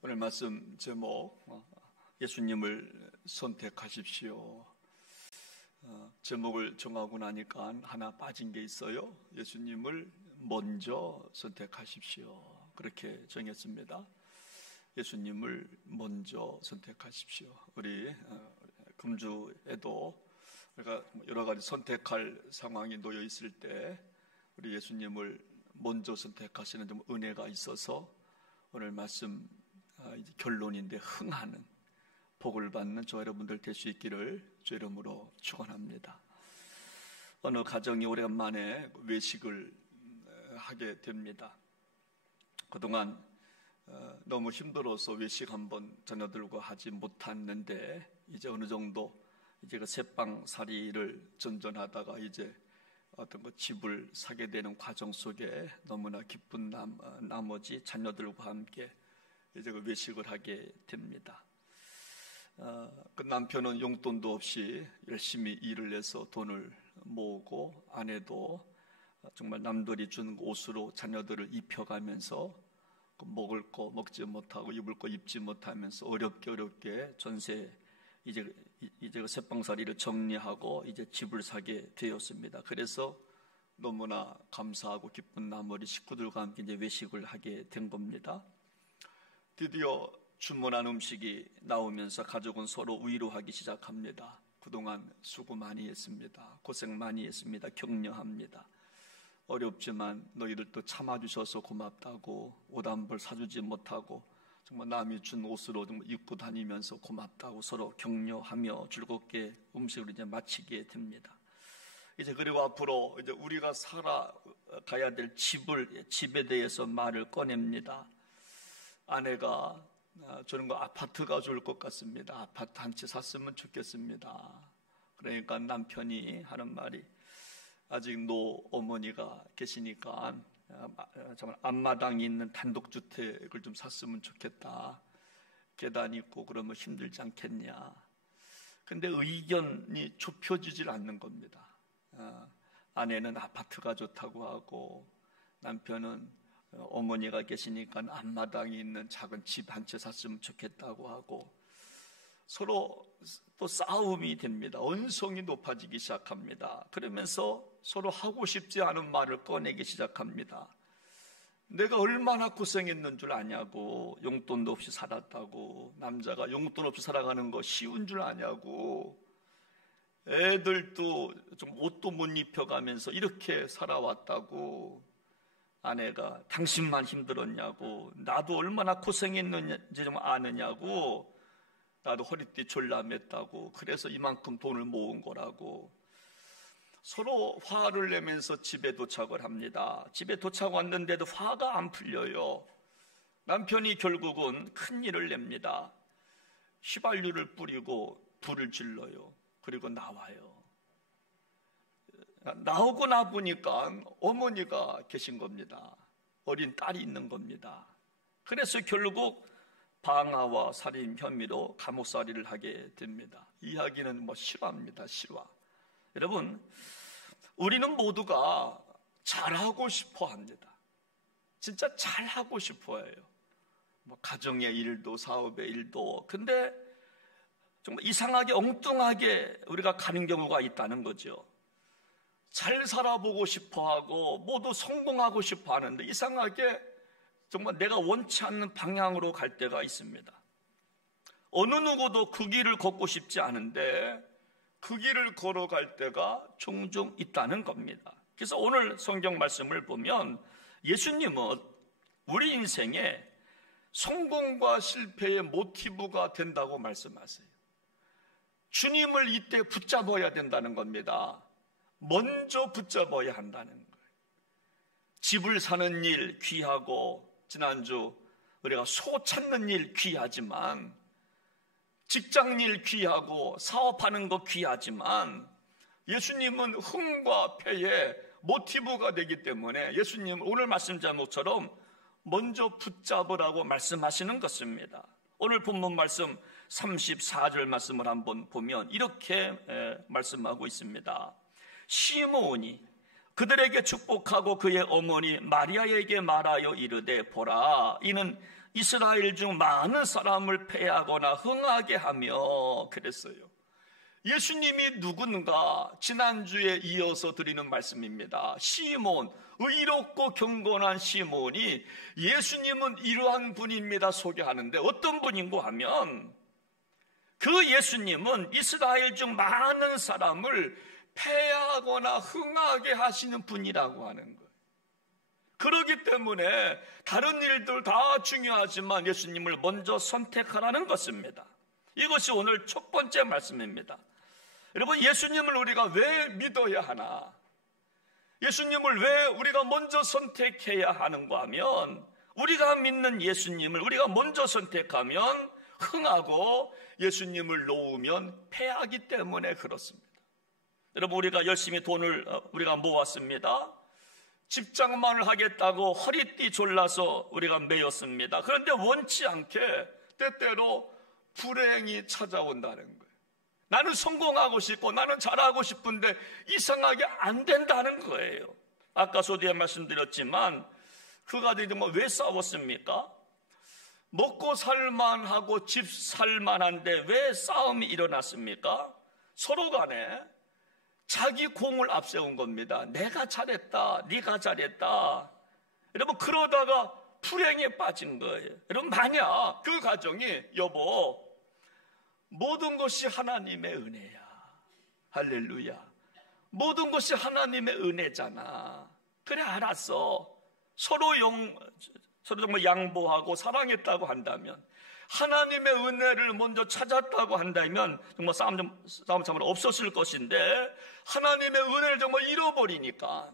오늘 말씀 제목 예수님을 선택하십시오. 제목을 정하고 나니까 하나 빠진 게 있어요. 예수님을 먼저 선택하십시오. 그렇게 정했습니다. 예수님을 먼저 선택하십시오. 우리 금주에도 우리가 여러 가지 선택할 상황이 놓여 있을 때 우리 예수님을 먼저 선택하시는 좀 은혜가 있어서 오늘 말씀 이제 결론인데 흥하는 복을 받는 저 여러분들 될 수 있기를 주 이름으로 축원합니다. 어느 가정이 오랜만에 외식을 하게 됩니다. 그동안 너무 힘들어서 외식 한번 자녀들과 하지 못했는데 이제 어느 정도 이제 그 새빵살이를 전전하다가 이제 어떤 그 집을 사게 되는 과정 속에 너무나 기쁜 나머지 자녀들과 함께 이제 그 외식을 하게 됩니다. 그 남편은 용돈도 없이 열심히 일을 해서 돈을 모으고 아내도 정말 남들이 준 옷으로 자녀들을 입혀가면서 먹을 거 먹지 못하고 입을 거 입지 못하면서 어렵게 전세 이제 그 새빵살이를 정리하고 이제 집을 사게 되었습니다. 그래서 너무나 감사하고 기쁜 나머지 식구들과 함께 이제 외식을 하게 된 겁니다. 드디어 주문한 음식이 나오면서 가족은 서로 위로하기 시작합니다. 그동안 수고 많이 했습니다. 고생 많이 했습니다. 격려합니다. 어렵지만 너희들도 참아주셔서 고맙다고, 옷 한 벌 사주지 못하고 정말 남이 준 옷으로 정말 입고 다니면서 고맙다고 서로 격려하며 즐겁게 음식을 이제 마치게 됩니다. 이제 그리고 앞으로 이제 우리가 살아가야 될 집에 대해서 말을 꺼냅니다. 아내가 저는 아파트가 좋을 것 같습니다. 아파트 한 채 샀으면 좋겠습니다. 그러니까 남편이 하는 말이 아직 어머니가 계시니까 정말 앞마당이 있는 단독주택을 좀 샀으면 좋겠다. 계단 있고 그러면 힘들지 않겠냐. 근데 의견이 좁혀지질 않는 겁니다. 아내는 아파트가 좋다고 하고 남편은 어머니가 계시니까 앞마당이 있는 작은 집 한 채 샀으면 좋겠다고 하고 서로 또 싸움이 됩니다. 언성이 높아지기 시작합니다. 그러면서 서로 하고 싶지 않은 말을 꺼내기 시작합니다. 내가 얼마나 고생했는 줄 아냐고, 용돈도 없이 살았다고, 남자가 용돈 없이 살아가는 거 쉬운 줄 아냐고, 애들도 좀 옷도 못 입혀가면서 이렇게 살아왔다고, 아내가 당신만 힘들었냐고, 나도 얼마나 고생했는지 좀 아느냐고, 나도 허리띠 졸라맸다고, 그래서 이만큼 돈을 모은 거라고 서로 화를 내면서 집에 도착을 합니다. 집에 도착 왔는데도 화가 안 풀려요. 남편이 결국은 큰일을 냅니다. 휘발유를 뿌리고 불을 질러요. 그리고 나와요. 나오고 나보니까 어머니가 계신 겁니다. 어린 딸이 있는 겁니다. 그래서 결국 방화와 살인 혐의로 감옥살이를 하게 됩니다. 이야기는 싫어합니다. 실화. 여러분, 우리는 모두가 잘하고 싶어 합니다. 진짜 잘하고 싶어 해요. 가정의 일도 사업의 일도. 근데 정말 이상하게 엉뚱하게 우리가 가는 경우가 있다는 거죠. 잘 살아보고 싶어 하고 모두 성공하고 싶어 하는데 이상하게 정말 내가 원치 않는 방향으로 갈 때가 있습니다. 어느 누구도 그 길을 걷고 싶지 않은데 그 길을 걸어갈 때가 종종 있다는 겁니다. 그래서 오늘 성경 말씀을 보면 예수님은 우리 인생에 성공과 실패의 모티브가 된다고 말씀하세요. 주님을 이때 붙잡아야 된다는 겁니다. 먼저 붙잡아야 한다는 거예요. 집을 사는 일 귀하고, 지난주 우리가 소 찾는 일 귀하지만, 직장일 귀하고 사업하는 거 귀하지만 예수님은 흥과 패의 모티브가 되기 때문에 예수님 오늘 말씀 제목처럼 먼저 붙잡으라고 말씀하시는 것입니다. 오늘 본문 말씀 34절 말씀을 한번 보면 이렇게 말씀하고 있습니다. 시므온이 그들에게 축복하고 그의 어머니 마리아에게 말하여 이르되 보라, 이는 이스라엘 중 많은 사람을 패하거나 흥하게 하며 그랬어요. 예수님이 누군가 지난주에 이어서 드리는 말씀입니다. 시몬, 의롭고 경건한 시몬이 예수님은 이러한 분입니다 소개하는데 어떤 분인고 하면 그 예수님은 이스라엘 중 많은 사람을 패하거나 흥하게 하시는 분이라고 하는 거예요. 그렇기 때문에 다른 일들 다 중요하지만 예수님을 먼저 선택하라는 것입니다. 이것이 오늘 첫 번째 말씀입니다. 여러분, 예수님을 우리가 왜 믿어야 하나? 예수님을 왜 우리가 먼저 선택해야 하는가 하면 우리가 믿는 예수님을 우리가 먼저 선택하면 흥하고 예수님을 놓으면 패하기 때문에 그렇습니다. 여러분, 우리가 열심히 돈을 우리가 모았습니다. 직장만을 하겠다고 허리띠 졸라서 우리가 매였습니다. 그런데 원치 않게 때때로 불행이 찾아온다는 거예요. 나는 성공하고 싶고 나는 잘하고 싶은데 이상하게 안 된다는 거예요. 아까 소디에 말씀드렸지만 그 가족이 왜 싸웠습니까? 먹고 살만하고 집 살만한데 왜 싸움이 일어났습니까? 서로 간에 자기 공을 앞세운 겁니다. 내가 잘했다, 네가 잘했다. 여러분, 그러다가 불행에 빠진 거예요. 여러분, 만약 그 가정이 여보 모든 것이 하나님의 은혜야, 할렐루야, 모든 것이 하나님의 은혜잖아, 그래 알았어, 서로 정말 양보하고 사랑했다고 한다면, 하나님의 은혜를 먼저 찾았다고 한다면 정말 싸움 정말 없었을 것인데 하나님의 은혜를 정말 잃어버리니까,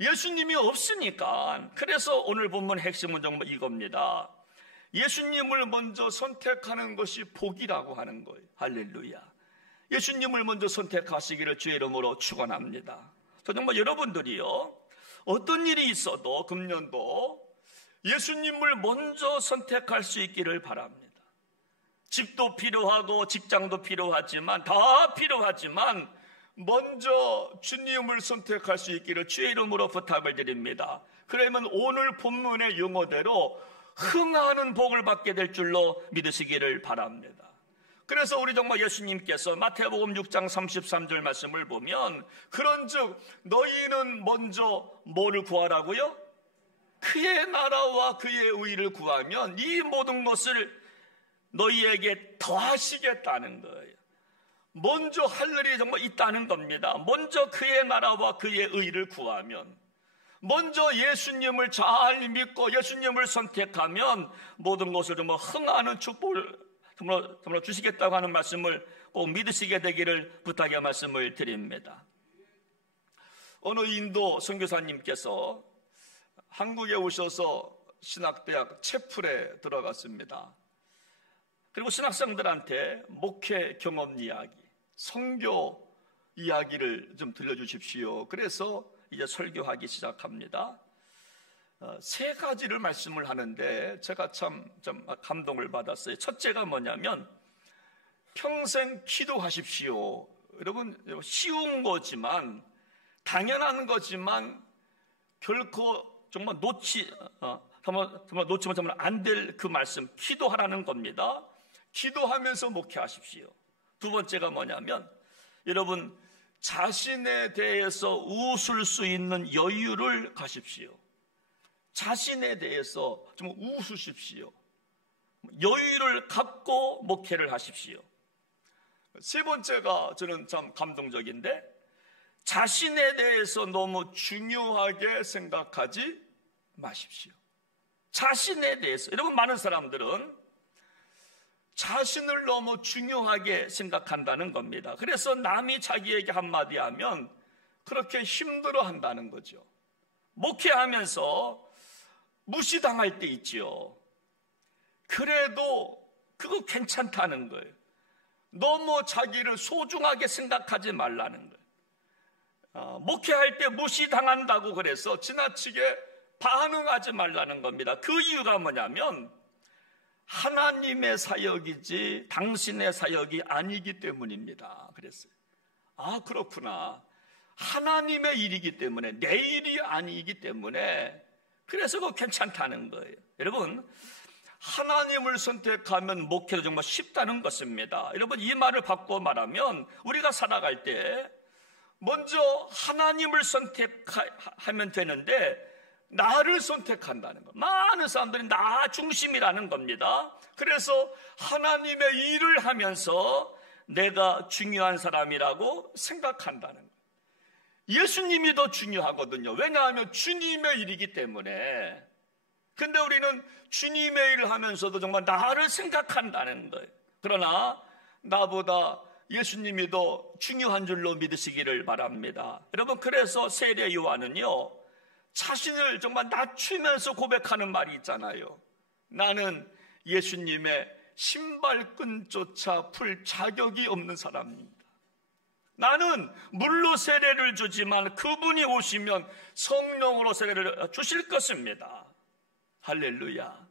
예수님이 없으니까, 그래서 오늘 본문 핵심은 정말 이겁니다. 예수님을 먼저 선택하는 것이 복이라고 하는 거예요. 할렐루야. 예수님을 먼저 선택하시기를 주의 이름으로 축원합니다. 정말 여러분들이요, 어떤 일이 있어도 금년도 예수님을 먼저 선택할 수 있기를 바랍니다. 집도 필요하고 직장도 필요하지만 다 필요하지만 먼저 주님을 선택할 수 있기를 주의 이름으로 부탁을 드립니다. 그러면 오늘 본문의 용어대로 흥하는 복을 받게 될 줄로 믿으시기를 바랍니다. 그래서 우리 정말 예수님께서 마태복음 6장 33절 말씀을 보면 그런즉 너희는 먼저 뭐를 구하라고요? 그의 나라와 그의 의를 구하면 이 모든 것을 너희에게 더하시겠다는 거예요. 먼저 할 일이 정말 있다는 겁니다. 먼저 그의 나라와 그의 의를 구하면, 먼저 예수님을 잘 믿고 예수님을 선택하면 모든 것을 정말 흥하는 축복을 정말 주시겠다고 하는 말씀을 꼭 믿으시게 되기를 부탁의 말씀을 드립니다. 어느 인도 선교사님께서 한국에 오셔서 신학대학 채플에 들어갔습니다. 그리고 신학생들한테 목회 경험 이야기, 선교 이야기를 좀 들려주십시오. 그래서 이제 설교하기 시작합니다. 세 가지를 말씀을 하는데 제가 좀 감동을 받았어요. 첫째가 뭐냐면 평생 기도하십시오. 여러분, 쉬운 거지만 당연한 거지만 결코 정말 놓치면 정말 안 될 그 말씀, 기도하라는 겁니다. 기도하면서 목회하십시오. 두 번째가 뭐냐면 여러분, 자신에 대해서 웃을 수 있는 여유를 가십시오. 자신에 대해서 좀 웃으십시오. 여유를 갖고 목회를 하십시오. 세 번째가 저는 참 감동적인데, 자신에 대해서 너무 중요하게 생각하지 마십시오. 자신에 대해서, 여러분, 많은 사람들은 자신을 너무 중요하게 생각한다는 겁니다. 그래서 남이 자기에게 한마디 하면 그렇게 힘들어 한다는 거죠. 목회하면서 무시당할 때 있지요. 그래도 그거 괜찮다는 거예요. 너무 자기를 소중하게 생각하지 말라는 거예요. 목회할 때 무시당한다고 그래서 지나치게 반응하지 말라는 겁니다. 그 이유가 뭐냐면 하나님의 사역이지 당신의 사역이 아니기 때문입니다. 그랬어요. 아, 그렇구나. 하나님의 일이기 때문에, 내 일이 아니기 때문에, 그래서 그거 괜찮다는 거예요. 여러분, 하나님을 선택하면 목회도 정말 쉽다는 것입니다. 여러분, 이 말을 바꿔 말하면 우리가 살아갈 때 먼저 하나님을 선택하면 되는데 나를 선택한다는 것. 많은 사람들이 나 중심이라는 겁니다. 그래서 하나님의 일을 하면서 내가 중요한 사람이라고 생각한다는 것. 예수님이 더 중요하거든요. 왜냐하면 주님의 일이기 때문에. 근데 우리는 주님의 일을 하면서도 정말 나를 생각한다는 거예요. 그러나 나보다 예수님이 더 중요한 줄로 믿으시기를 바랍니다. 여러분, 그래서 세례 요한은요, 자신을 정말 낮추면서 고백하는 말이 있잖아요. 나는 예수님의 신발끈조차 풀 자격이 없는 사람입니다. 나는 물로 세례를 주지만 그분이 오시면 성령으로 세례를 주실 것입니다. 할렐루야.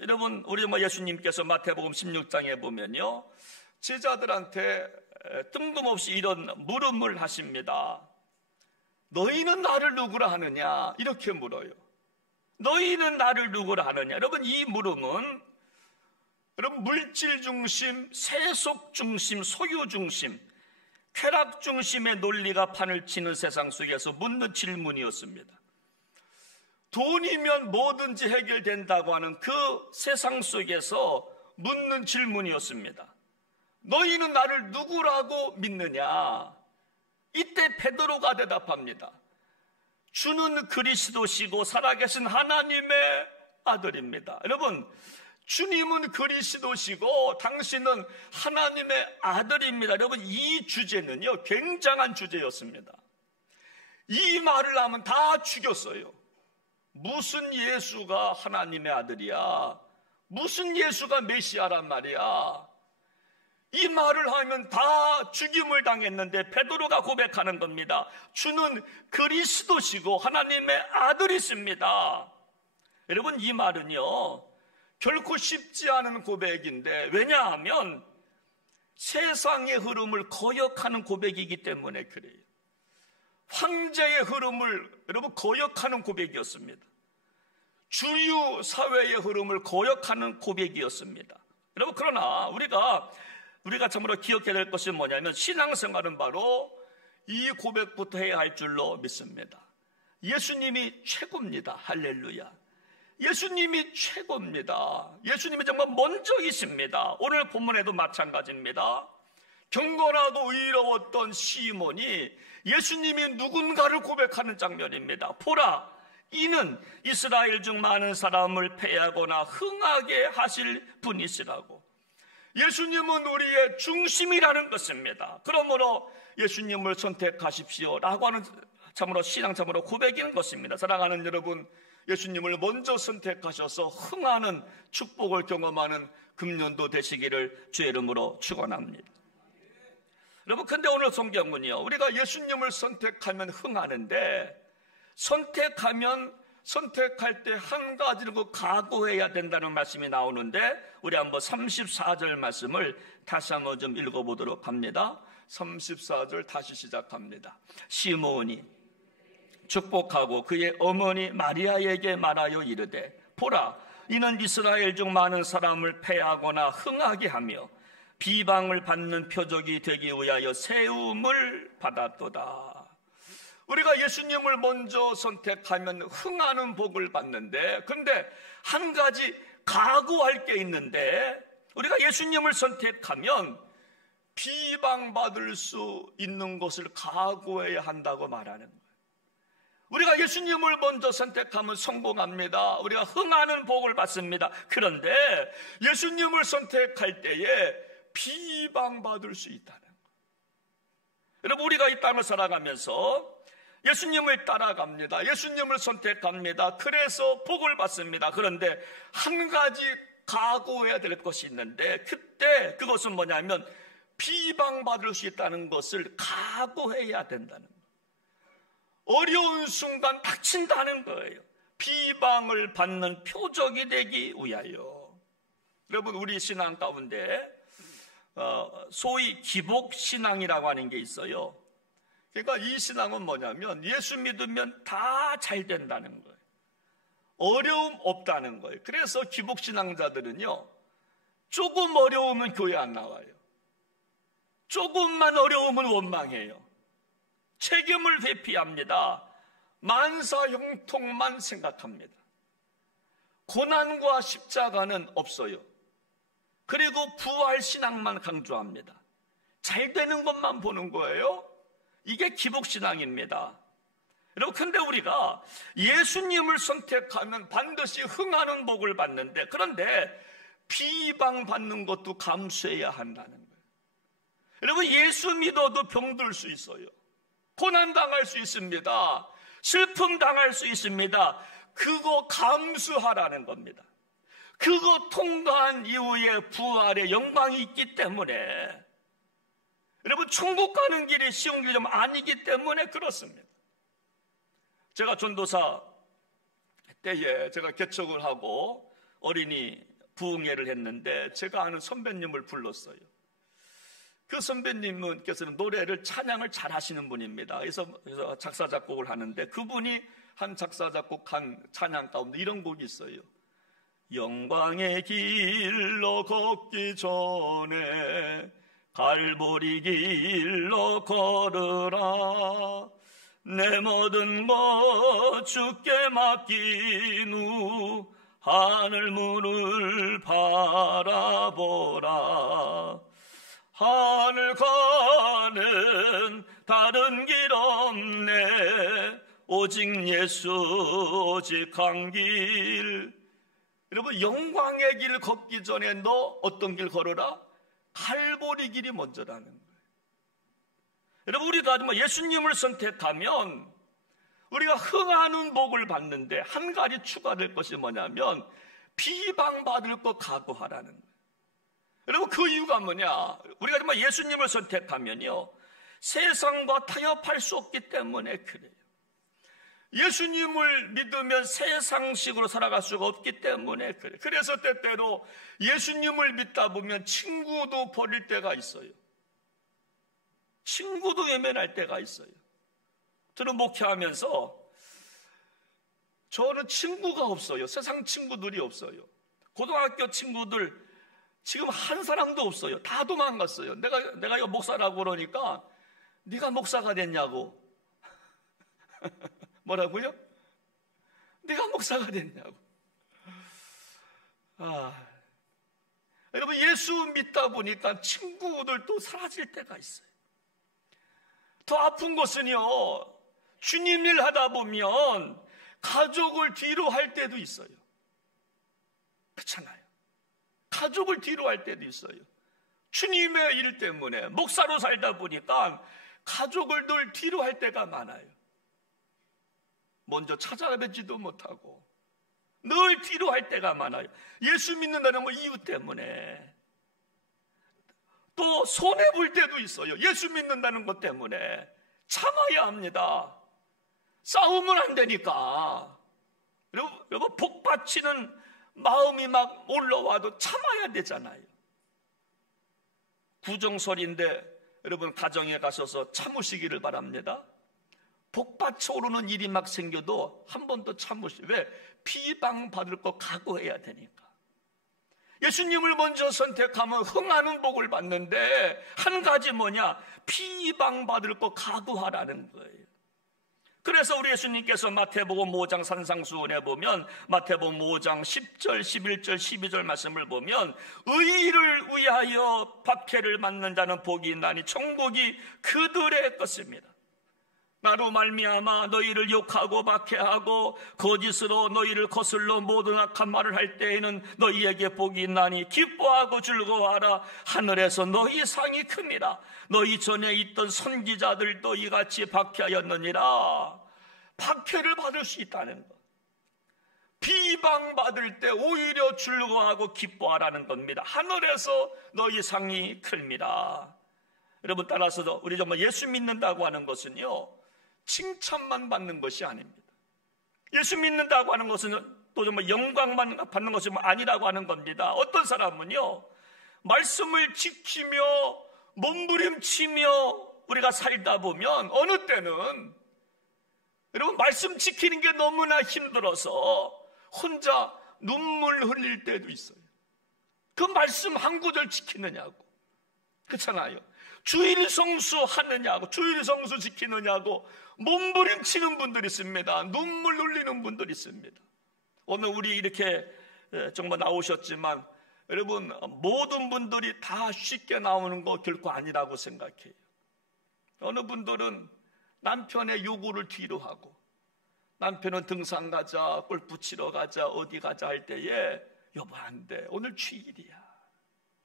여러분, 우리 예수님께서 마태복음 16장에 보면요, 제자들한테 뜬금없이 이런 물음을 하십니다. 너희는 나를 누구라 하느냐? 이렇게 물어요. 너희는 나를 누구라 하느냐? 여러분, 이 물음은 여러분, 물질 중심, 세속 중심, 소유 중심, 쾌락 중심의 논리가 판을 치는 세상 속에서 묻는 질문이었습니다. 돈이면 뭐든지 해결된다고 하는 그 세상 속에서 묻는 질문이었습니다. 너희는 나를 누구라고 믿느냐? 이때 베드로가 대답합니다. 주는 그리스도시고 살아계신 하나님의 아들입니다. 여러분, 주님은 그리스도시고 당신은 하나님의 아들입니다. 여러분, 이 주제는요, 굉장한 주제였습니다. 이 말을 하면 다 죽였어요. 무슨 예수가 하나님의 아들이야? 무슨 예수가 메시아란 말이야? 이 말을 하면 다 죽임을 당했는데 베드로가 고백하는 겁니다. 주는 그리스도시고 하나님의 아들이십니다. 여러분, 이 말은요, 결코 쉽지 않은 고백인데, 왜냐하면 세상의 흐름을 거역하는 고백이기 때문에 그래요. 황제의 흐름을 여러분 거역하는 고백이었습니다. 주류 사회의 흐름을 거역하는 고백이었습니다. 여러분, 그러나 우리가 참으로 기억해야 될 것이 뭐냐면, 신앙생활은 바로 이 고백부터 해야 할 줄로 믿습니다. 예수님이 최고입니다. 할렐루야. 예수님이 최고입니다. 예수님이 정말 먼저이십니다. 오늘 본문에도 마찬가지입니다. 경건하고 의로웠던 시몬이 예수님이 누군가를 고백하는 장면입니다. 보라, 이는 이스라엘 중 많은 사람을 패하거나 흥하게 하실 분이시라고. 예수님은 우리의 중심이라는 것입니다. 그러므로 예수님을 선택하십시오 라고 하는 참으로 신앙, 참으로 고백인 것입니다. 사랑하는 여러분, 예수님을 먼저 선택하셔서 흥하는 축복을 경험하는 금년도 되시기를 주의 이름으로 축원합니다. 여러분, 근데 오늘 성경은요, 우리가 예수님을 선택하면 흥하는데, 선택할 때 한 가지를 각오해야 된다는 말씀이 나오는데, 우리 한번 34절 말씀을 다시 한번 좀 읽어보도록 합니다. 34절 다시 시작합니다. 시몬이 축복하고 그의 어머니 마리아에게 말하여 이르되, 보라, 이는 이스라엘 중 많은 사람을 패하거나 흥하게 하며 비방을 받는 표적이 되기 위하여 세움을 받았도다. 우리가 예수님을 먼저 선택하면 흥하는 복을 받는데, 근데 한 가지 각오할 게 있는데, 우리가 예수님을 선택하면 비방받을 수 있는 것을 각오해야 한다고 말하는 거예요. 우리가 예수님을 먼저 선택하면 성공합니다. 우리가 흥하는 복을 받습니다. 그런데 예수님을 선택할 때에 비방받을 수 있다는 거예요. 여러분, 우리가 이 땅을 살아가면서 예수님을 따라갑니다. 예수님을 선택합니다. 그래서 복을 받습니다. 그런데 한 가지 각오해야 될 것이 있는데, 그때 그것은 뭐냐면 비방받을 수 있다는 것을 각오해야 된다는 거예요. 어려운 순간 닥친다는 거예요. 비방을 받는 표적이 되기 위하여. 여러분, 우리 신앙 가운데 소위 기복신앙이라고 하는 게 있어요. 그러니까 이 신앙은 뭐냐면 예수 믿으면 다 잘 된다는 거예요. 어려움 없다는 거예요. 그래서 기복신앙자들은요, 조금 어려우면 교회 안 나와요. 조금만 어려우면 원망해요. 책임을 회피합니다. 만사형통만 생각합니다. 고난과 십자가는 없어요. 그리고 부활신앙만 강조합니다. 잘 되는 것만 보는 거예요. 이게 기복신앙입니다. 여러분, 근데 우리가 예수님을 선택하면 반드시 흥하는 복을 받는데, 그런데 비방받는 것도 감수해야 한다는 거예요. 여러분, 예수 믿어도 병들 수 있어요. 고난당할 수 있습니다. 슬픔 당할 수 있습니다. 그거 감수하라는 겁니다. 그거 통과한 이후에 부활의 영광이 있기 때문에, 여러분, 천국 가는 길이 쉬운 길이 좀 아니기 때문에 그렇습니다. 제가 전도사 때에 제가 개척을 하고 어린이 부흥회를 했는데, 제가 아는 선배님을 불렀어요. 그 선배님께서는 노래를, 찬양을 잘 하시는 분입니다. 그래서 작사 작곡을 하는데, 그분이 한 작사 작곡한 찬양 가운데 이런 곡이 있어요. 영광의 길로 걷기 전에 갈보리 길로 걸으라. 내 모든 것 주께 맡긴 후 하늘 문을 바라보라. 하늘 가는 다른 길 없네. 오직 예수, 오직 한 길. 여러분, 영광의 길 걷기 전에 너 어떤 길 걸어라? 갈보리 길이 먼저라는 거예요. 여러분, 우리가 예수님을 선택하면 우리가 흥하는 복을 받는데, 한 가지 추가될 것이 뭐냐면 비방받을 것 각오하라는 거예요. 여러분, 그 이유가 뭐냐? 우리가 정말 예수님을 선택하면요, 세상과 타협할 수 없기 때문에 그래요. 예수님을 믿으면 세상식으로 살아갈 수가 없기 때문에 그래요. 그래서 때때로 예수님을 믿다 보면 친구도 버릴 때가 있어요. 친구도 외면할 때가 있어요. 저는 목회하면서 저는 친구가 없어요. 세상 친구들이 없어요. 고등학교 친구들 지금 한 사람도 없어요. 다 도망갔어요. 내가 이거 목사라고 그러니까 네가 목사가 됐냐고. 뭐라고요? 네가 목사가 됐냐고. 여러분, 예수 믿다 보니까 친구들도 사라질 때가 있어요. 더 아픈 것은요, 주님 일 하다 보면 가족을 뒤로 할 때도 있어요. 그렇잖아요. 가족을 뒤로 할 때도 있어요. 주님의 일 때문에 목사로 살다 보니까 가족을 늘 뒤로 할 때가 많아요. 먼저 찾아뵙지도 못하고 늘 뒤로 할 때가 많아요. 예수 믿는다는 이유 때문에. 또 손해볼 때도 있어요. 예수 믿는다는 것 때문에 참아야 합니다. 싸우면 안 되니까. 여러분, 복받치는 마음이 막 올라와도 참아야 되잖아요. 구정설인데 여러분, 가정에 가셔서 참으시기를 바랍니다. 복받쳐 오르는 일이 막 생겨도 한 번 더 참으시오. 왜? 비방받을 거 각오해야 되니까. 예수님을 먼저 선택하면 흥하는 복을 받는데, 한 가지 뭐냐? 비방받을 거 각오하라는 거예요. 그래서 우리 예수님께서 마태복음 5장 산상수훈에 보면, 마태복음 5장 10절, 11절, 12절 말씀을 보면, 의를 위하여 박해를 맞는 자는 복이 있나니 천국이 그들의 것입니다. 나로 말미암아 너희를 욕하고 박해하고 거짓으로 너희를 거슬러 모든 악한 말을 할 때에는 너희에게 복이 있나니 기뻐하고 즐거워하라. 하늘에서 너희 상이 큽니다. 너희 전에 있던 선지자들도 이같이 박해하였느니라. 박해를 받을 수 있다는 것. 비방받을 때 오히려 즐거워하고 기뻐하라는 겁니다. 하늘에서 너희 상이 큽니다. 여러분, 따라서 우리 정말 예수 믿는다고 하는 것은요, 칭찬만 받는 것이 아닙니다. 예수 믿는다고 하는 것은 또 정말 영광만 받는 것이 아니라고 하는 겁니다. 어떤 사람은요, 말씀을 지키며 몸부림치며 우리가 살다 보면 어느 때는 여러분, 말씀 지키는 게 너무나 힘들어서 혼자 눈물 흘릴 때도 있어요. 그 말씀 한 구절 지키느냐고. 그렇잖아요. 주일 성수 하느냐고, 주일 성수 지키느냐고 몸부림치는 분들이 있습니다. 눈물 흘리는 분들이 있습니다. 오늘 우리 이렇게 정말 나오셨지만 여러분, 모든 분들이 다 쉽게 나오는 거 결코 아니라고 생각해요. 어느 분들은 남편의 요구를 뒤로 하고, 남편은 등산 가자, 골프 치러 가자, 어디 가자 할 때에 여보 안 돼, 오늘 주일이야,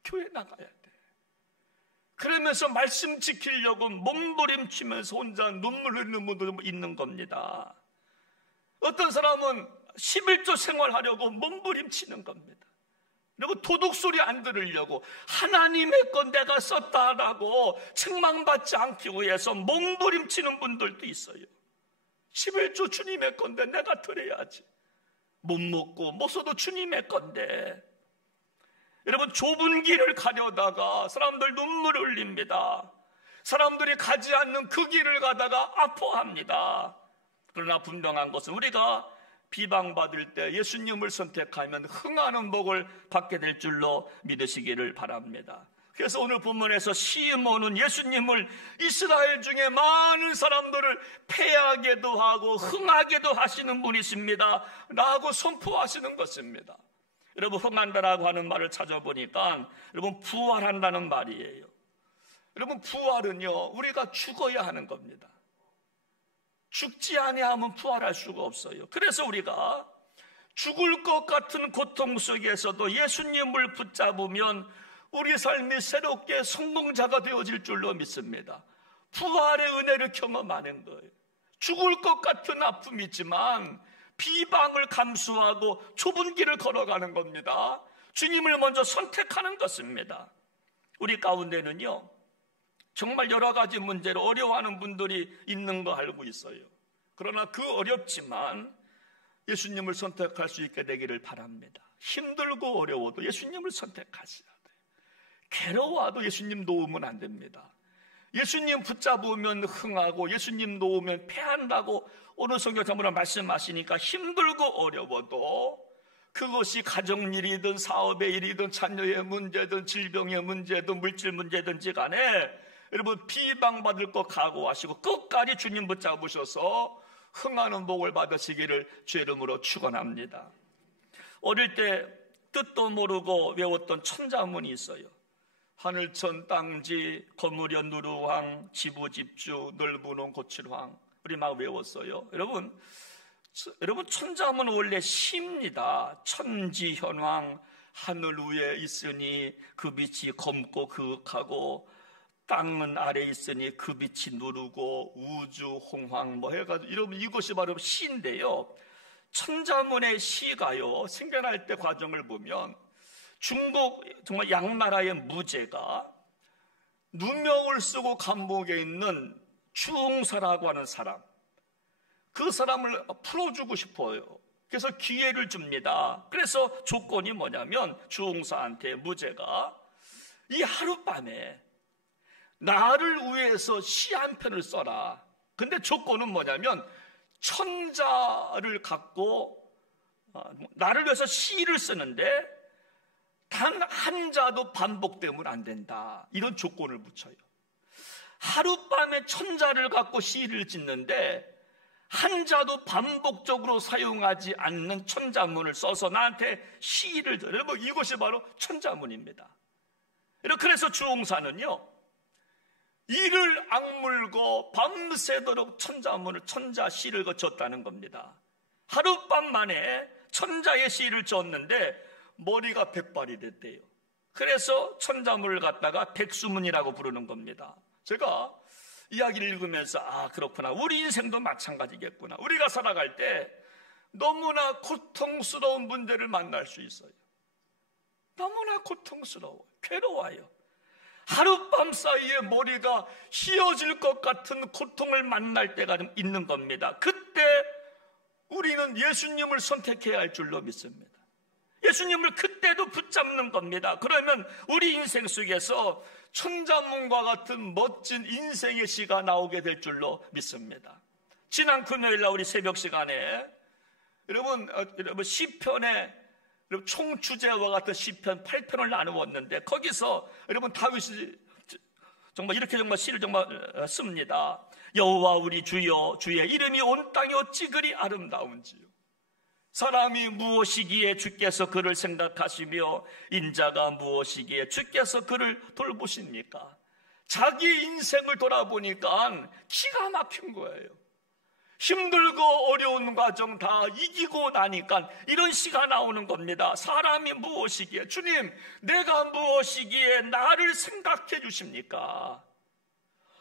교회 나가야 돼. 그러면서 말씀 지키려고 몸부림치면서 혼자 눈물 흘리는 분도 있는 겁니다. 어떤 사람은 11조 생활하려고 몸부림치는 겁니다. 그리고 도둑소리 안 들으려고 하나님의 건 내가 썼다라고 책망받지 않기 위해서 몸부림치는 분들도 있어요. 11조 주님의 건데 내가 드려야지. 못 먹고 못 써도 주님의 건데. 여러분, 좁은 길을 가려다가 사람들 눈물을 흘립니다. 사람들이 가지 않는 그 길을 가다가 아파합니다. 그러나 분명한 것은 우리가 비방받을 때 예수님을 선택하면 흥하는 복을 받게 될 줄로 믿으시기를 바랍니다. 그래서 오늘 본문에서 시므온은 예수님을 이스라엘 중에 많은 사람들을 패하게도 하고 흥하게도 하시는 분이십니다 라고 선포하시는 것입니다. 여러분, 흥한다라고 하는 말을 찾아보니까 여러분, 부활한다는 말이에요. 여러분, 부활은요, 우리가 죽어야 하는 겁니다. 죽지 아니하면 부활할 수가 없어요. 그래서 우리가 죽을 것 같은 고통 속에서도 예수님을 붙잡으면 우리 삶이 새롭게 성공자가 되어질 줄로 믿습니다. 부활의 은혜를 경험하는 거예요. 죽을 것 같은 아픔이지만 비방을 감수하고 좁은 길을 걸어가는 겁니다. 주님을 먼저 선택하는 것입니다. 우리 가운데는요, 정말 여러 가지 문제로 어려워하는 분들이 있는 거 알고 있어요. 그러나 그 어렵지만 예수님을 선택할 수 있게 되기를 바랍니다. 힘들고 어려워도 예수님을 선택하셔야 돼요. 괴로워도 예수님 놓으면 안 됩니다. 예수님 붙잡으면 흥하고 예수님 놓으면 패한다고 오늘 성경자문을 말씀하시니까 힘들고 어려워도 그것이 가정일이든 사업의 일이든 자녀의 문제든 질병의 문제든 물질 문제든지 간에 여러분, 비방받을 것 각오하시고 끝까지 주님 붙잡으셔서 흥하는 복을 받으시기를 주의 이름으로 축원합니다. 어릴 때 뜻도 모르고 외웠던 천자문이 있어요. 하늘천 땅지 거무려 누루황 지부집주 넓은홍 고칠황. 우리 막 외웠어요. 여러분 천자문은 원래 시입니다. 천지현황, 하늘 위에 있으니 그 빛이 검고 그윽하고 땅은 아래 있으니 그 빛이 누르고 우주 홍황 뭐 해가지고 여러분, 이것이 바로 시인데요. 천자문의 시가요, 생겨날 때 과정을 보면 중국 정말 양나라의 무제가 누명을 쓰고 감옥에 있는 주홍사라고 하는 사람, 그 사람을 풀어주고 싶어요. 그래서 기회를 줍니다. 그래서 조건이 뭐냐면 주홍사한테 무제가 이 하룻밤에 나를 위해서 시 한 편을 써라. 근데 조건은 뭐냐면 천자를 갖고 나를 위해서 시를 쓰는데 단 한 자도 반복되면 안 된다. 이런 조건을 붙여요. 하룻밤에 천자를 갖고 시를 짓는데 한 자도 반복적으로 사용하지 않는 천자문을 써서 나한테 시를 들어요. 뭐 이것이 바로 천자문입니다. 그래서 주홍사는요, 이를 악물고 밤새도록 천자문을, 천자시를 거쳤다는 겁니다. 하룻밤 만에 천자의 시를 졌는데 머리가 백발이 됐대요. 그래서 천자문을 갖다가 백수문이라고 부르는 겁니다. 제가 이야기를 읽으면서 그렇구나, 우리 인생도 마찬가지겠구나. 우리가 살아갈 때 너무나 고통스러운 문제를 만날 수 있어요. 너무나 고통스러워요. 괴로워요. 하룻밤 사이에 머리가 휘어질 것 같은 고통을 만날 때가 좀 있는 겁니다. 그때 우리는 예수님을 선택해야 할 줄로 믿습니다. 예수님을 그때도 붙잡는 겁니다. 그러면 우리 인생 속에서 천자문과 같은 멋진 인생의 시가 나오게 될 줄로 믿습니다. 지난 금요일날 우리 새벽 시간에 여러분 시편에 총 주제와 같은 시편 8편을 나누었는데 거기서 여러분 다윗이 정말 이렇게 시를 정말 씁니다. 여호와 우리 주여, 주의 이름이 온 땅에 어찌 그리 아름다운지요. 사람이 무엇이기에 주께서 그를 생각하시며 인자가 무엇이기에 주께서 그를 돌보십니까? 자기 인생을 돌아보니까 기가 막힌 거예요. 힘들고 어려운 과정 다 이기고 나니까 이런 시가 나오는 겁니다. 사람이 무엇이기에, 주님 내가 무엇이기에 나를 생각해 주십니까?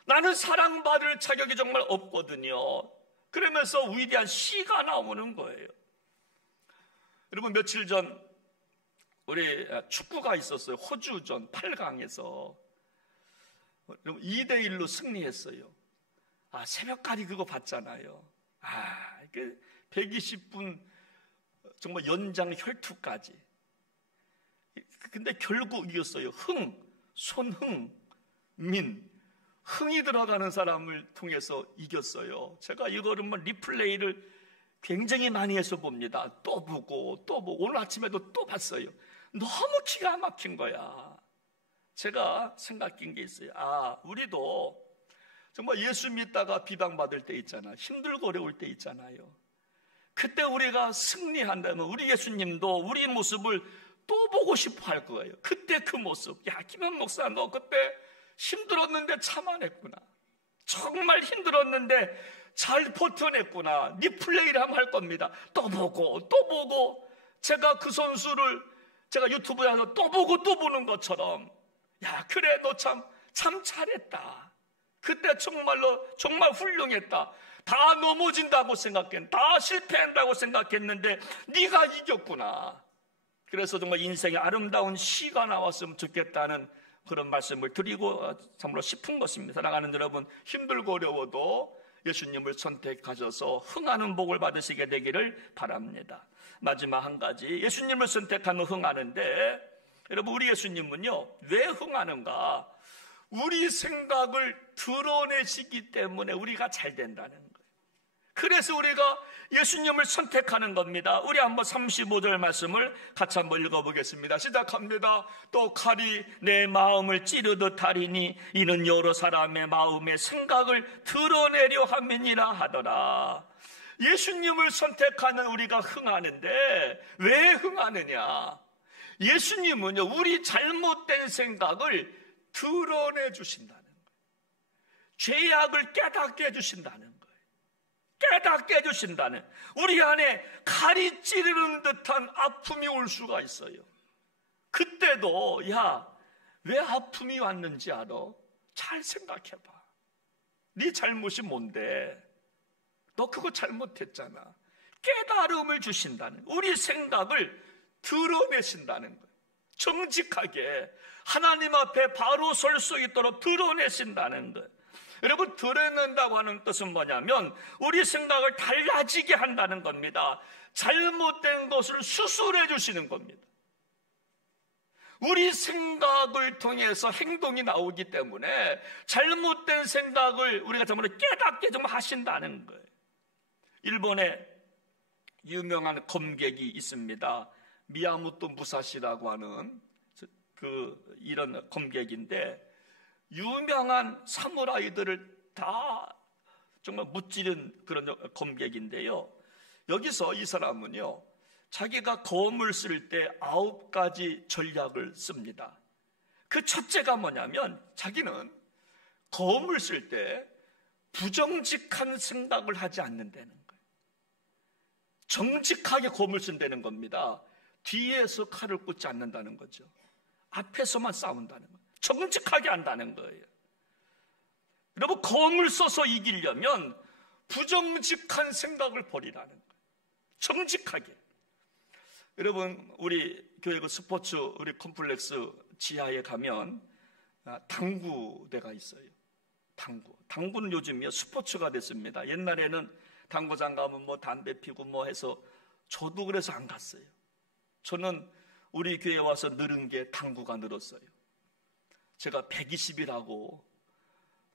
나는 사랑받을 자격이 정말 없거든요. 그러면서 위대한 시가 나오는 거예요. 여러분 며칠 전 우리 축구가 있었어요. 호주전 8강에서 2대1로 승리했어요. 새벽까지 그거 봤잖아요. 120분 정말 연장 혈투까지. 근데 결국 이겼어요. 손흥민, 흥이 들어가는 사람을 통해서 이겼어요. 제가 이거를 리플레이를 굉장히 많이 해서 봅니다. 또 보고 오늘 아침에도 또 봤어요. 너무 기가 막힌 거야. 제가 생각한 게 있어요. 우리도 정말 예수 믿다가 비방받을 때 있잖아요. 힘들고 어려울 때 있잖아요. 그때 우리가 승리한다면 우리 예수님도 우리 모습을 또 보고 싶어 할 거예요. 그때 그 모습. 김현 목사 너 그때 힘들었는데 참아냈구나. 정말 힘들었는데 잘 버텨냈구나. 리플레이를 한번 할 겁니다. 또 보고 제가 그 선수를 제가 유튜브에서 또 보고 또 보는 것처럼 그래 너 참 잘했다. 그때 정말 훌륭했다. 다 넘어진다고 생각했는데, 다 실패한다고 생각했는데 네가 이겼구나. 그래서 정말 인생에 아름다운 시가 나왔으면 좋겠다는 그런 말씀을 드리고 참으로 싶은 것입니다. 사랑하는 여러분, 힘들고 어려워도 예수님을 선택하셔서 흥하는 복을 받으시게 되기를 바랍니다. 마지막 한 가지, 예수님을 선택하면 흥하는데, 여러분 우리 예수님은요 왜 흥하는가? 우리 생각을 드러내시기 때문에 우리가 잘 된다는 거예요. 그래서 우리가 예수님을 선택하는 겁니다. 우리 한번 35절 말씀을 같이 한번 읽어보겠습니다. 시작합니다. 또 칼이 내 마음을 찌르듯 하리니 이는 여러 사람의 마음의 생각을 드러내려 함이니라 하더라. 예수님을 선택하는 우리가 흥하는데 왜 흥하느냐? 예수님은요 우리 잘못된 생각을 드러내 주신다는 거예요. 죄악을 깨닫게 해주신다는 거예요. 깨닫게 해주신다는, 우리 안에 칼이 찌르는 듯한 아픔이 올 수가 있어요. 그때도 왜 아픔이 왔는지 알아? 잘 생각해봐. 네 잘못이 뭔데? 너 그거 잘못했잖아. 깨달음을 주신다는, 우리 생각을 드러내신다는 거예요. 정직하게 하나님 앞에 바로 설 수 있도록 드러내신다는 거예요. 여러분, 드러낸다고 하는 뜻은 뭐냐면 우리 생각을 달라지게 한다는 겁니다. 잘못된 것을 수술해 주시는 겁니다. 우리 생각을 통해서 행동이 나오기 때문에 잘못된 생각을 우리가 정말 깨닫게 좀 하신다는 거예요. 일본에 유명한 검객이 있습니다. 미야모토 무사시라고 하는 이런 검객인데, 유명한 사무라이들을 다 정말 무찌른 그런 검객인데요. 여기서 이 사람은요, 자기가 검을 쓸 때 9가지 전략을 씁니다. 그 첫째가 뭐냐면, 자기는 검을 쓸 때 부정직한 생각을 하지 않는다는 거예요. 정직하게 검을 쓴다는 겁니다. 뒤에서 칼을 꽂지 않는다는 거죠. 앞에서만 싸운다는 거예요. 정직하게 한다는 거예요. 여러분, 검을 써서 이기려면 부정직한 생각을 버리라는 거예요. 정직하게. 여러분, 우리 교회 그 스포츠 우리 컴플렉스 지하에 가면 당구대가 있어요. 당구는 요즘이요 스포츠가 됐습니다. 옛날에는 당구장 가면 담배 피고 해서 저도 그래서 안 갔어요. 저는 우리 교회에 와서 늘은 게 당구가 늘었어요. 제가 120이라고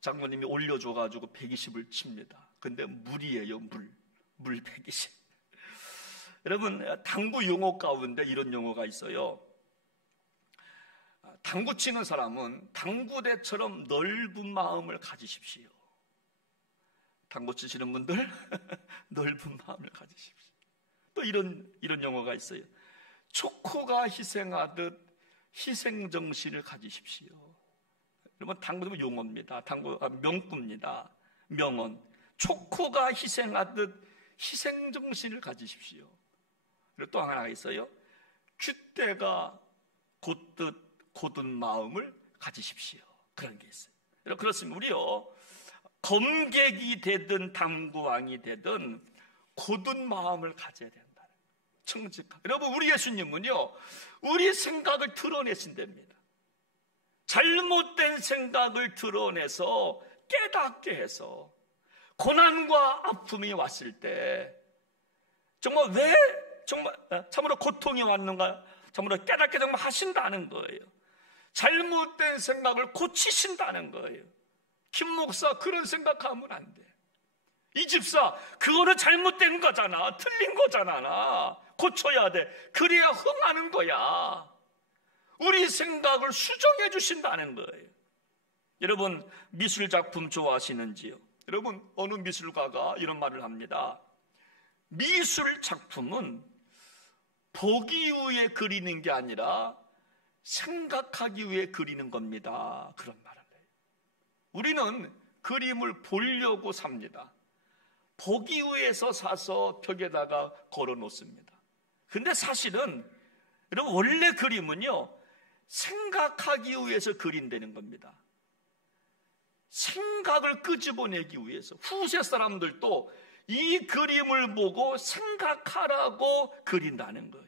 장모님이 올려줘가지고 120을 칩니다. 근데 물이에요, 물 120. 여러분, 당구 용어 가운데 이런 용어가 있어요. 당구 치는 사람은 당구대처럼 넓은 마음을 가지십시오. 당구 치시는 분들 넓은 마음을 가지십시오. 또 이런 용어가 있어요. 촉호가 희생하듯 희생정신을 가지십시오. 여러분, 당구는 용어입니다. 명구입니다. 명언. 촉호가 희생하듯 희생정신을 가지십시오. 그리고 또 하나가 있어요. 줏대가 곧듯 곧은 마음을 가지십시오. 그런 게 있어요. 여러분, 그렇습니다. 우리요, 검객이 되든 당구왕이 되든 곧은 마음을 가져야 된다. 청직한. 여러분, 우리 예수님은요, 우리 생각을 드러내신답니다. 잘못된 생각을 드러내서 깨닫게 해서 고난과 아픔이 왔을 때 정말 왜 정말 참으로 고통이 왔는가 참으로 깨닫게 정말 하신다는 거예요. 잘못된 생각을 고치신다는 거예요. 김 목사, 그런 생각하면 안 돼. 이 집사, 그거는 잘못된 거잖아. 틀린 거잖아. 고쳐야 돼. 그래야 흥하는 거야. 우리 생각을 수정해 주신다는 거예요. 여러분, 미술 작품 좋아하시는지요? 여러분, 어느 미술가가 이런 말을 합니다. 미술 작품은 보기 위해 그리는 게 아니라 생각하기 위해 그리는 겁니다. 그런 말을 해요. 우리는 그림을 보려고 삽니다. 보기 위해서 사서 벽에다가 걸어 놓습니다. 근데 사실은 여러분, 원래 그림은요, 생각하기 위해서 그린다는 겁니다. 생각을 끄집어내기 위해서. 후세 사람들도 이 그림을 보고 생각하라고 그린다는 거예요.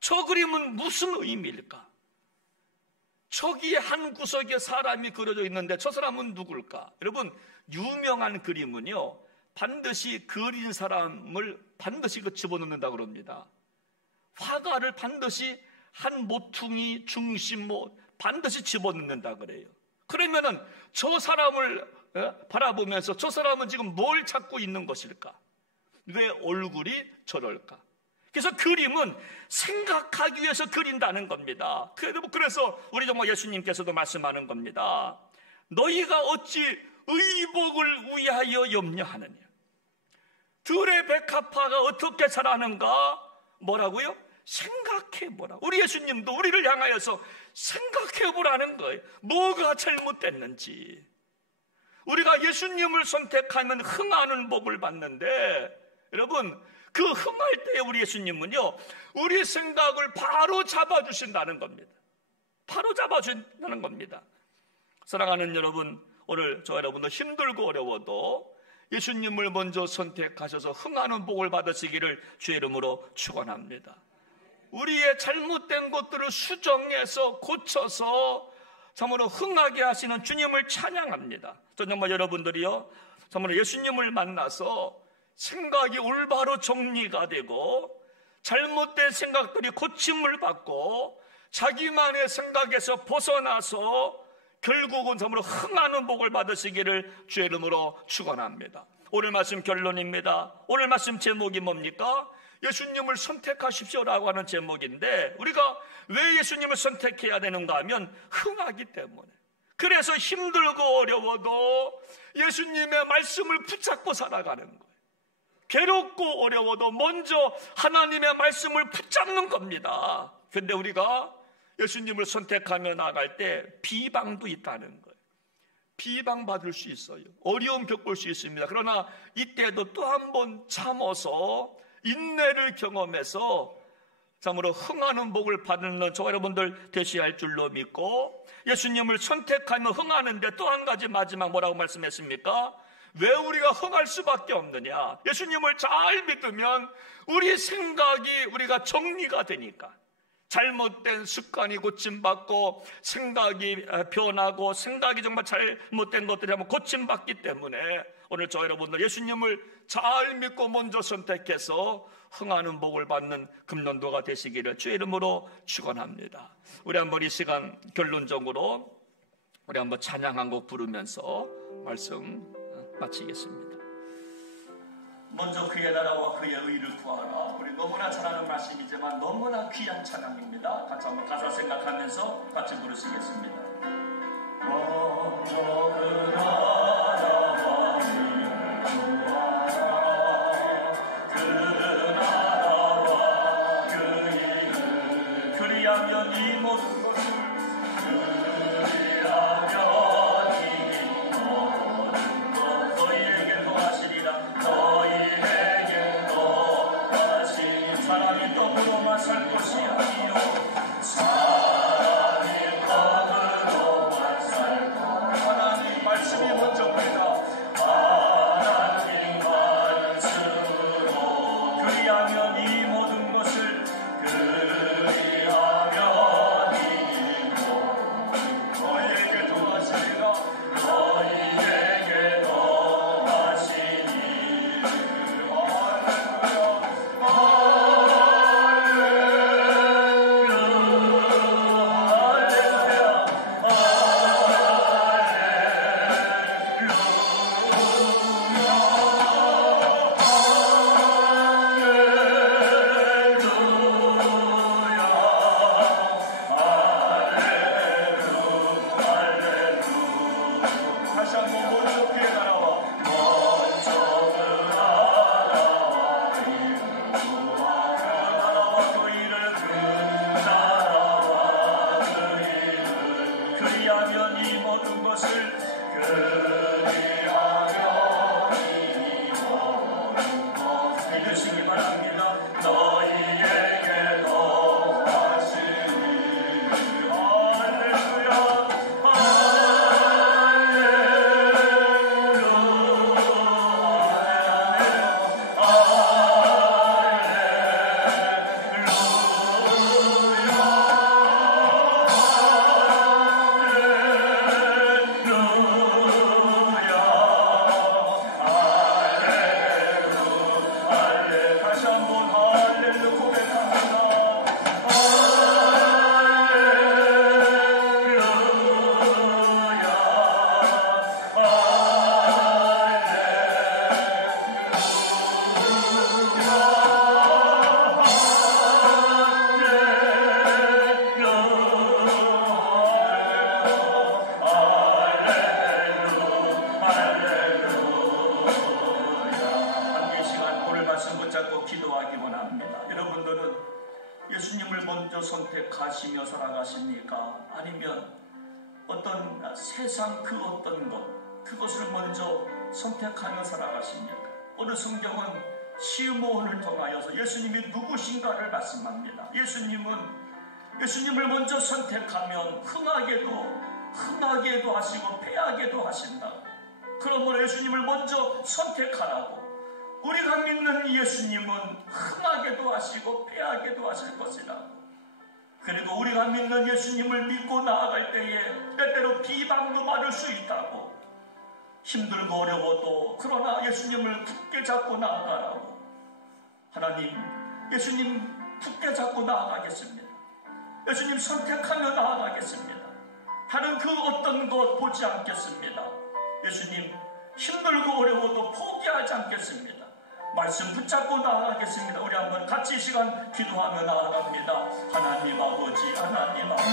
저 그림은 무슨 의미일까? 저기 한 구석에 사람이 그려져 있는데 저 사람은 누굴까? 여러분, 유명한 그림은요, 반드시 그린 사람을 반드시 집어넣는다고 그럽니다. 화가를 반드시 한 모퉁이 중심 반드시 집어넣는다 그래요. 그러면은 저 사람을 바라보면서 저 사람은 지금 뭘 찾고 있는 것일까? 왜 얼굴이 저럴까? 그래서 그림은 생각하기 위해서 그린다는 겁니다. 그래서 우리 정말 예수님께서도 말씀하는 겁니다. 너희가 어찌 의복을 위하여 염려하느냐? 들의 백합화가 어떻게 자라는가? 뭐라고요? 생각해보라. 우리 예수님도 우리를 향하여서 생각해보라는 거예요. 뭐가 잘못됐는지. 우리가 예수님을 선택하면 흥하는 복을 받는데, 여러분, 그 흥할 때에 우리 예수님은요, 우리 생각을 바로 잡아주신다는 겁니다. 바로 잡아주신다는 겁니다. 사랑하는 여러분, 오늘 저 여러분도 힘들고 어려워도 예수님을 먼저 선택하셔서 흥하는 복을 받으시기를 주의 이름으로 축원합니다. 우리의 잘못된 것들을 수정해서 고쳐서 참으로 흥하게 하시는 주님을 찬양합니다. 저 정말 여러분들이요, 참으로 예수님을 만나서 생각이 올바로 정리가 되고 잘못된 생각들이 고침을 받고 자기만의 생각에서 벗어나서 결국은 참으로 흥하는 복을 받으시기를 주의 이름으로 축원합니다. 오늘 말씀 결론입니다. 오늘 말씀 제목이 뭡니까? 예수님을 선택하십시오라고 하는 제목인데, 우리가 왜 예수님을 선택해야 되는가 하면 흥하기 때문에. 그래서 힘들고 어려워도 예수님의 말씀을 붙잡고 살아가는 거예요. 괴롭고 어려워도 먼저 하나님의 말씀을 붙잡는 겁니다. 그런데 우리가 예수님을 선택하며 나갈 때 비방도 있다는 거예요. 비방받을 수 있어요. 어려움 겪을 수 있습니다. 그러나 이때도 또 한 번 참아서 인내를 경험해서 참으로 흥하는 복을 받는 저 여러분들 되셔야 할 줄로 믿고, 예수님을 선택하며 흥하는데 또 한 가지 마지막 뭐라고 말씀했습니까? 왜 우리가 흥할 수밖에 없느냐? 예수님을 잘 믿으면 우리 생각이 우리가 정리가 되니까, 잘못된 습관이 고침받고 생각이 변하고 생각이 정말 잘못된 것들이 한번 고침받기 때문에 오늘 저 여러분들 예수님을 잘 믿고 먼저 선택해서 흥하는 복을 받는 금년도가 되시기를 주의 이름으로 축원합니다. 우리 한번 이 시간 결론적으로 우리 한번 찬양 한 곡 부르면서 말씀 마치겠습니다. 먼저 그의 나라와 그의 의를 구하라. 우리 너무나 잘 아는 말씀이지만 너무나 귀한 찬양입니다. 같이 한번 가사 생각하면서 같이 부르시겠습니다. 먼저 그 나라와 의를 구하라. 그 나라와 그 의를 그리하면 이 모든 것을 살 것이 아니요 사람이 밥으로만 살고 하나님 말씀이 먼저입니다. 하나님 말씀으로 그리하면 이 모든 것을 그리하면 이 모든 너희에게 더하시리라. 너희에게 더하시니 예수님을 먼저 선택하시며 살아가십니까? 아니면 어떤 세상 그 어떤 것, 그것을 먼저 선택하며 살아가십니까? 오늘 성경은 시므온을 통하여서 예수님이 누구신가를 말씀합니다. 예수님을 먼저 선택하면 흥하게도 하시고 패하게도 하신다. 그러므로 예수님을 먼저 선택하라고. 우리가 믿는 예수님은 흥하게도 하시고 패하게도 하실 것이다. 그리고 우리가 믿는 예수님을 믿고 나아갈 때에 때때로 비방도 받을 수 있다고. 힘들고 어려워도 그러나 예수님을 굳게 잡고 나아가라고. 하나님, 예수님 굳게 잡고 나아가겠습니다. 예수님 선택하며 나아가겠습니다. 다른 그 어떤 것 보지 않겠습니다. 예수님 힘들고 어려워도 포기하지 않겠습니다. 말씀 붙잡고 나아가겠습니다. 우리 한번 같이 이 시간 기도하며 나아갑니다. 하나님 아버지, 하나님 아버지,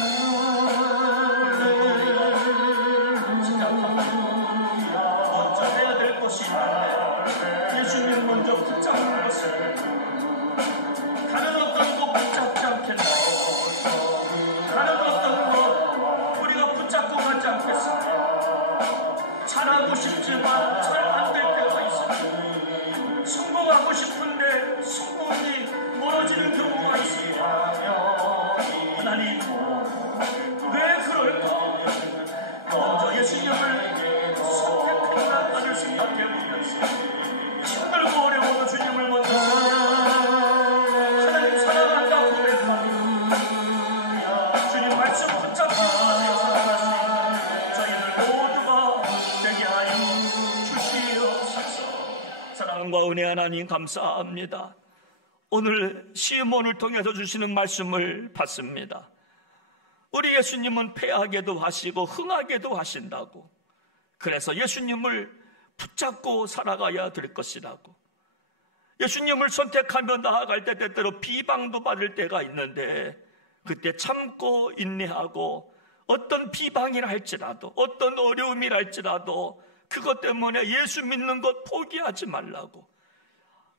시작합니다. 먼저 해야 될 것이 있는데 예수님 먼저 붙잡는 것을 다른 어떤 것 붙잡지 않겠나요? 다른 어떤 것 우리가 붙잡고 가지 않겠습니다. 잘하고 싶지만 잘 안 될 때가 있습니다. 성공하고 싶은데 성공이 멀어지는 경우가 있습니다. 하나님, 왜 그럴까? 먼저 예수님을 선택했다는 생각해보면서 힘들고 어려워도 주님을 먼저 하나님 사랑한다 고백하며 주님 말씀 붙잡고 살아가시는 저희들 모두가 되게 하여 주시옵소서. 사랑과 은혜 하나님 감사합니다. 오늘 시몬을 통해서 주시는 말씀을 받습니다. 우리 예수님은 패하게도 하시고 흥하게도 하신다고. 그래서 예수님을 붙잡고 살아가야 될 것이라고. 예수님을 선택하며 나아갈 때 때때로 비방도 받을 때가 있는데 그때 참고 인내하고 어떤 비방이라 할지라도 어떤 어려움이라 할지라도 그것 때문에 예수 믿는 것 포기하지 말라고.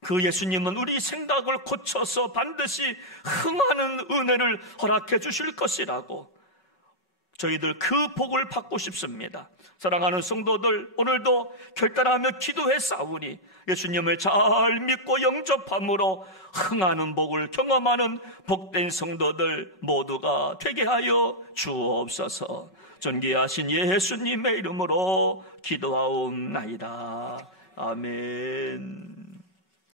그 예수님은 우리 생각을 고쳐서 반드시 흥하는 은혜를 허락해 주실 것이라고 저희들 그 복을 받고 싶습니다. 사랑하는 성도들, 오늘도 결단하며 기도해 싸우니 예수님을 잘 믿고 영접함으로 흥하는 복을 경험하는 복된 성도들 모두가 되게 하여 주옵소서. 존귀하신 예수님의 이름으로 기도하옵나이다. 아멘.